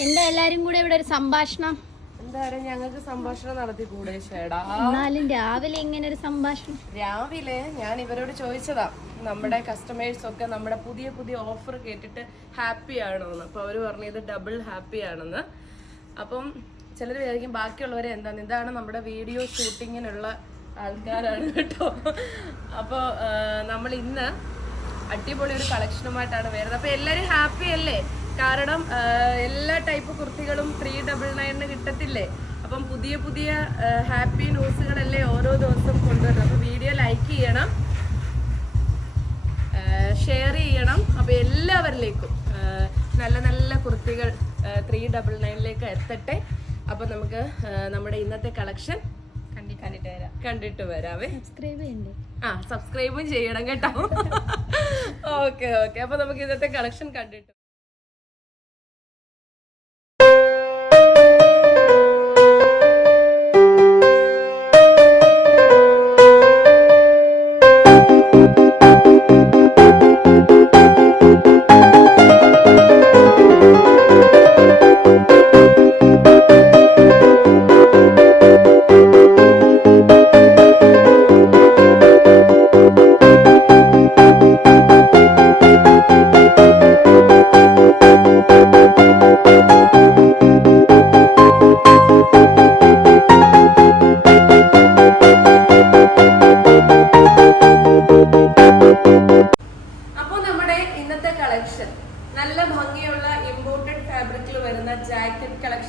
എന്താ എല്ലാരും കൂടെ ഇവിടെ ഒരു സംഭാഷണം? എന്തായാലും ഞങ്ങൾക്ക് സംഭാഷണം നടത്തി കൂടെ ചേടാ എന്നാലും രാവിലെ ഇങ്ങനെ ഒരു സംഭാഷണം. രാവിലെ ഞാൻ ഇവരോട് ചോദിച്ചതാ നമ്മുടെ കസ്റ്റമേഴ്സ് ഒക്കെ നമ്മുടെ പുതിയ പുതിയ ഓഫർ കേട്ടിട്ട് ഹാപ്പി ആണോ എന്ന് അപ്പൊ അവർ പറഞ്ഞു ഇത് ഡബിൾ ഹാപ്പി ആണെന്ന്. അപ്പം ചിലർ വിചാരിക്കും ബാക്കിയുള്ളവരെ എന്താണ്? ഇതാണ് നമ്മുടെ വീഡിയോ ഷൂട്ടിങ്ങിനുള്ള ആൾക്കാരാണ് കേട്ടോ. അപ്പോൾ നമ്മൾ ഇന്ന് അടിപൊളി ഒരു കളക്ഷനുമായിട്ടാണ് വരുന്നത്. അപ്പൊ എല്ലാരും ഹാപ്പി അല്ലേ? കാരണം എല്ലാ ടൈപ്പ് കുർത്തികളും ത്രീ ഡബിൾ നയനിന് കിട്ടത്തില്ലേ? അപ്പം പുതിയ പുതിയ ഹാപ്പി ന്യൂസുകളല്ലേ ഓരോ ദിവസവും കൊണ്ടുവരുന്നത്. അപ്പം വീഡിയോ ലൈക്ക് ചെയ്യണം ഷെയർ ചെയ്യണം. അപ്പോൾ എല്ലാവരിലേക്കും നല്ല നല്ല കുർത്തികൾ ത്രീ ഡബിൾ നയനിലേക്ക് എത്തട്ടെ. അപ്പോൾ നമുക്ക് നമ്മുടെ ഇന്നത്തെ കളക്ഷൻ കണ്ടിട്ട് വരാം. കണ്ടിട്ട് വരാവേ. സബ്സ്ക്രൈബ് ചെയ്യണ്ടേ? ആ സബ്സ്ക്രൈബും ചെയ്യണം കേട്ടോ. ഓക്കെ ഓക്കെ അപ്പൊ നമുക്ക് ഇന്നത്തെ കളക്ഷൻ കണ്ടിട്ട്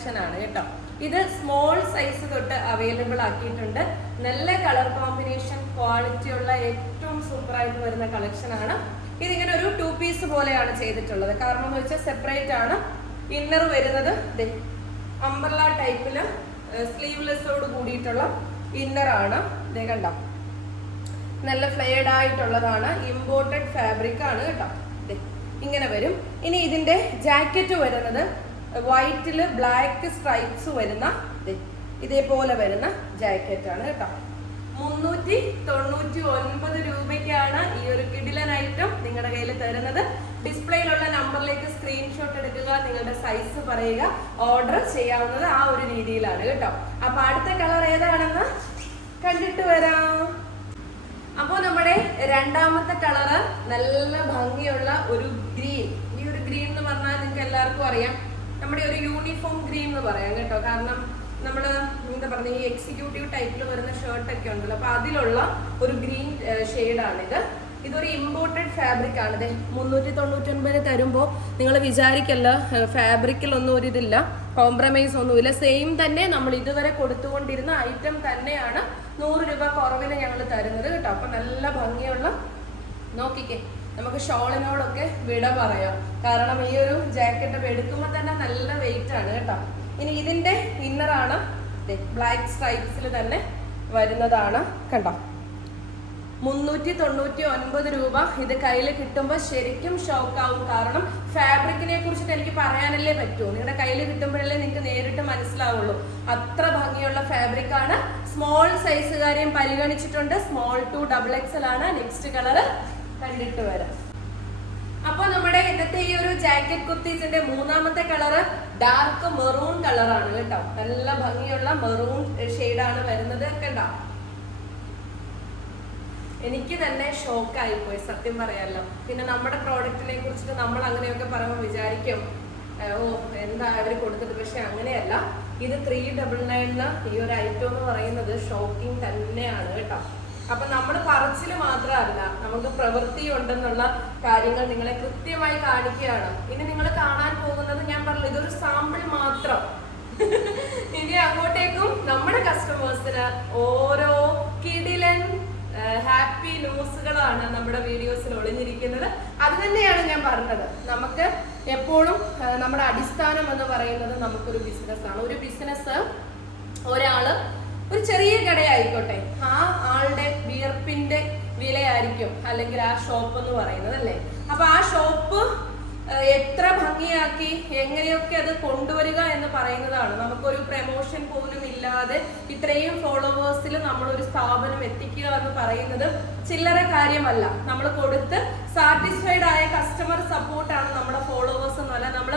കളക്ഷൻ ആണ് കേട്ടോ. ഇത് സ്മോൾ സൈസ് തൊട്ട് അവൈലബിൾ ആക്കിയിട്ടുണ്ട്. നല്ല കളർ കോമ്പിനേഷൻ ക്വാളിറ്റി ഉള്ള ഏറ്റവും സൂപ്പർ ആയിട്ട് വരുന്ന കളക്ഷൻ ആണ്. ഇതിങ്ങനെ ഒരു ടു പീസ് പോലെയാണ് ചെയ്തിട്ടുള്ളത്. കാരണം എന്ന് വെച്ചാൽ സെപ്പറേറ്റ് ആണ്. ഇന്നർ വരുന്നത് അംബർല ടൈപ്പിൽ സ്ലീവ്ലെസ്സോട് കൂടിയിട്ടുള്ള ഇന്നർ ആണ്. ദേ കണ്ടോ? നല്ല ഫ്ലെയർഡ് ആയിട്ടുള്ളതാണ്. ഇമ്പോർട്ടഡ് ഫാബ്രിക് ആണ് കേട്ടോ. ഇങ്ങനെ വരും. ഇനി ഇതിന്റെ ജാക്കറ്റ് വരുന്നത് വൈറ്റിൽ ബ്ലാക്ക് സ്ട്രൈപ്സ് വരുന്ന ഇതേപോലെ വരുന്ന ജാക്കറ്റ് ആണ് കേട്ടോ. മുന്നൂറ്റി തൊണ്ണൂറ്റി ഒൻപത് രൂപയ്ക്കാണ് ഈ ഒരു കിടിലൻ ഐറ്റം നിങ്ങളുടെ കയ്യിൽ തരുന്നത്. ഡിസ്പ്ലേയിലുള്ള നമ്പറിലേക്ക് സ്ക്രീൻഷോട്ട് എടുക്കുക നിങ്ങളുടെ സൈസ് പറയുക ഓർഡർ ചെയ്യാവുന്നത് ആ ഒരു രീതിയിലാണ് കേട്ടോ. അപ്പൊ അടുത്ത കളർ ഏതാണെന്ന് കണ്ടിട്ട് വരാം. അപ്പോൾ നമ്മുടെ രണ്ടാമത്തെ കളറ് നല്ല ഭംഗിയുള്ള ഒരു ഗ്രീൻ ഈ ഒരു ഗ്രീൻ എന്ന് പറഞ്ഞാൽ നിങ്ങൾക്ക് എല്ലാവർക്കും അറിയാം. നമ്മുടെ ഒരു യൂണിഫോം ഗ്രീൻ എന്ന് പറയാം കേട്ടോ. കാരണം നമ്മൾ എന്താ പറഞ്ഞ ഈ എക്സിക്യൂട്ടീവ് ടൈപ്പിൽ വരുന്ന ഷർട്ട് ഒക്കെ ഉണ്ടല്ലോ. അപ്പൊ അതിലുള്ള ഒരു ഗ്രീൻ ഷെയ്ഡാണിത് ഇതൊരു ഇമ്പോർട്ടഡ് ഫാബ്രിക് ആണ്. ഇത് മുന്നൂറ്റി തൊണ്ണൂറ്റി ഒൻപത് തരുമ്പോൾ നിങ്ങൾ വിചാരിക്കല്ല ഫാബ്രിക്കിലൊന്നും ഒരു ഇതില്ല കോംപ്രമൈസ് ഒന്നുമില്ല. സെയിം തന്നെ നമ്മൾ ഇതുവരെ കൊടുത്തുകൊണ്ടിരുന്ന ഐറ്റം തന്നെയാണ് നൂറ് രൂപ കുറവിന് ഞങ്ങൾ തരുന്നത് കേട്ടോ. അപ്പൊ നല്ല ഭംഗിയുള്ള നോക്കിക്കേ നമുക്ക് ഷോളിനോടൊക്കെ വിട പറയാം. കാരണം ഈ ഒരു ജാക്കറ്റ് എടുക്കുമ്പോൾ തന്നെ നല്ല വെയിറ്റ് ആണ് കേട്ടോ. ഇനി ഇതിന്റെ ഇന്നറാണ് ബ്ലാക്ക് സ്ട്രൈപ്സിൽ തന്നെ വരുന്നതാണ് കണ്ടോ. മുന്നൂറ്റി തൊണ്ണൂറ്റി ഒൻപത് രൂപ ഇത് കയ്യിൽ കിട്ടുമ്പോൾ ശരിക്കും ഷോക്ക് ആവും. കാരണം ഫാബ്രിക്കിനെ കുറിച്ചിട്ട് എനിക്ക് പറയാനല്ലേ പറ്റൂ. നിങ്ങളുടെ കയ്യിൽ കിട്ടുമ്പോഴല്ലേ നിങ്ങൾക്ക് നേരിട്ട് മനസ്സിലാവുള്ളൂ. അത്ര ഭംഗിയുള്ള ഫാബ്രിക് ആണ്. സ്മോൾ സൈസുകാരെയും പരിഗണിച്ചിട്ടുണ്ട്. സ്മോൾ ടു ഡബിൾ എക്സൽ ആണ്. നെക്സ്റ്റ് കളർ കണ്ടിട്ട് വരാം. അപ്പൊ നമ്മുടെ ഇന്നത്തെ ഈ ഒരു ജാക്കറ്റ് കുർത്തീസിന്റെ മൂന്നാമത്തെ കളറ് ഡാർക്ക് മെറൂൺ കളറാണ് കേട്ടോ. നല്ല ഭംഗിയുള്ള മെറൂൺ ആണ് വരുന്നത് കണ്ടോ? എനിക്ക് തന്നെ ഷോക്കായി പോയി സത്യം പറയാലോ. പിന്നെ നമ്മുടെ പ്രോഡക്റ്റിനെ കുറിച്ചിട്ട് നമ്മൾ അങ്ങനെയൊക്കെ പറയുമ്പോൾ വിചാരിക്കും ഓ എന്താ അവർ കൊടുത്തത്? പക്ഷെ അങ്ങനെയല്ല. ഇത് ത്രീ ഡബിൾ നയൻ ഈ ഒരു ഐറ്റം എന്ന് പറയുന്നത്. ഷോക്കിംഗ് തന്നെയാണ് കേട്ടോ. അപ്പൊ നമ്മൾ പറച്ചിൽ മാത്രമല്ല നമുക്ക് പ്രവൃത്തി ഉണ്ടെന്നുള്ള കാര്യങ്ങൾ നിങ്ങളെ കൃത്യമായി കാണിക്കുകയാണ്. ഇനി നിങ്ങൾ കാണാൻ പോകുന്നത് ഞാൻ പറഞ്ഞു ഇതൊരു സാമ്പിൾ മാത്രം. ഇനി അങ്ങോട്ടേക്കും നമ്മുടെ കസ്റ്റമേഴ്സിന് ഓരോ കിടിലൻ ഹാപ്പി ന്യൂസുകളാണ് നമ്മുടെ വീഡിയോസിൽ ഒളിഞ്ഞിരിക്കുന്നത്. അത് തന്നെയാണ് ഞാൻ പറഞ്ഞത്. നമുക്ക് എപ്പോഴും നമ്മുടെ അടിസ്ഥാനം എന്ന് പറയുന്നത് നമുക്കൊരു ബിസിനസ് ആണ്. ഒരു ബിസിനസ് ഒരാൾ ഒരു ചെറിയ കടയായിക്കോട്ടെ. ആ വിയർപ്പിന്റെ വിലയായിരിക്കും അല്ലെങ്കിൽ ആ ഷോപ്പ് എന്ന് പറയുന്നത് അല്ലേ? അപ്പൊ ആ ഷോപ്പ് എത്ര ഭംഗിയാക്കി എങ്ങനെയൊക്കെ അത് കൊണ്ടുവരിക എന്ന് പറയുന്നതാണ്. നമുക്കൊരു പ്രമോഷൻ പോലും ഇല്ലാതെ ഇത്രയും ഫോളോവേഴ്സിൽ നമ്മളൊരു സ്ഥാപനം എത്തിക്കുക എന്ന് പറയുന്നത് ചില്ലറ കാര്യമല്ല. നമ്മൾ കൊടുത്ത് സാറ്റിസ്ഫൈഡ് ആയ കസ്റ്റമർ സപ്പോർട്ടാണ് നമ്മുടെ ഫോളോവേഴ്സ് എന്നല്ല നമ്മൾ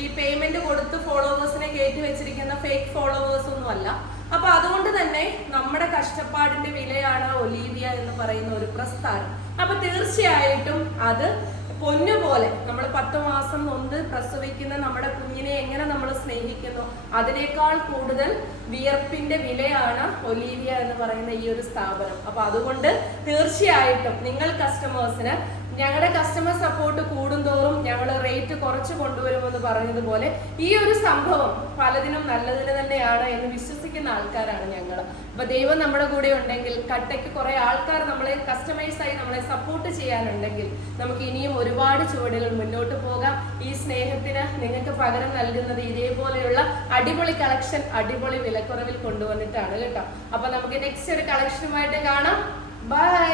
ഈ പേയ്മെന്റ് കൊടുത്ത് ഫോളോവേഴ്സിനെ കയറ്റി വെച്ചിരിക്കുന്ന ഫേക്ക് ഫോളോവേഴ്സ് ഒന്നും അല്ല അപ്പൊ അതുകൊണ്ട് തന്നെ നമ്മുടെ കഷ്ടപ്പാടിന്റെ വിലയാണ് ഒലീവിയ എന്ന് പറയുന്ന ഒരു പ്രസ്ഥാനം. അപ്പൊ തീർച്ചയായിട്ടും അത് പൊന്നുപോലെ നമ്മൾ പത്ത് മാസം നൊന്ത് പ്രസവിക്കുന്ന നമ്മുടെ കുഞ്ഞിനെ എങ്ങനെ നമ്മൾ സ്നേഹിക്കുന്നു അതിനേക്കാൾ കൂടുതൽ വിയർപ്പിന്റെ വിലയാണ് ഒലീവിയ എന്ന് പറയുന്ന ഈ ഒരു സ്ഥാപനം. അപ്പൊ അതുകൊണ്ട് തീർച്ചയായിട്ടും നിങ്ങൾ കസ്റ്റമേഴ്സിന് ഞങ്ങളുടെ കസ്റ്റമർ സപ്പോർട്ട് കൂടുന്തോറും ഞങ്ങൾ റേറ്റ് കുറച്ച് കൊണ്ടുവരുമെന്ന് പറഞ്ഞതുപോലെ ഈ ഒരു സംഭവം പലതിനും നല്ലതിന് തന്നെയാണ് എന്ന് വിശ്വസിക്കുന്ന ആൾക്കാരാണ് ഞങ്ങൾ അപ്പൊ ദൈവം നമ്മുടെ കൂടെ ഉണ്ടെങ്കിൽ കട്ടയ്ക്ക് കുറെ ആൾക്കാർ നമ്മളെ കസ്റ്റമൈസ് ആയി നമ്മളെ സപ്പോർട്ട് ചെയ്യാനുണ്ടെങ്കിൽ നമുക്ക് ഇനിയും ഒരുപാട് ചുവടുകൾ മുന്നോട്ട് പോകാം. ഈ സ്നേഹത്തിന് നിങ്ങൾക്ക് പകരം നൽകുന്നത് ഇതേപോലെയുള്ള അടിപൊളി കളക്ഷൻ അടിപൊളി വിലക്കുറവിൽ കൊണ്ടുവന്നിട്ടാണ് കേട്ടോ. അപ്പൊ നമുക്ക് നെക്സ്റ്റ് ഒരു കളക്ഷനുമായിട്ട് കാണാം. ബൈ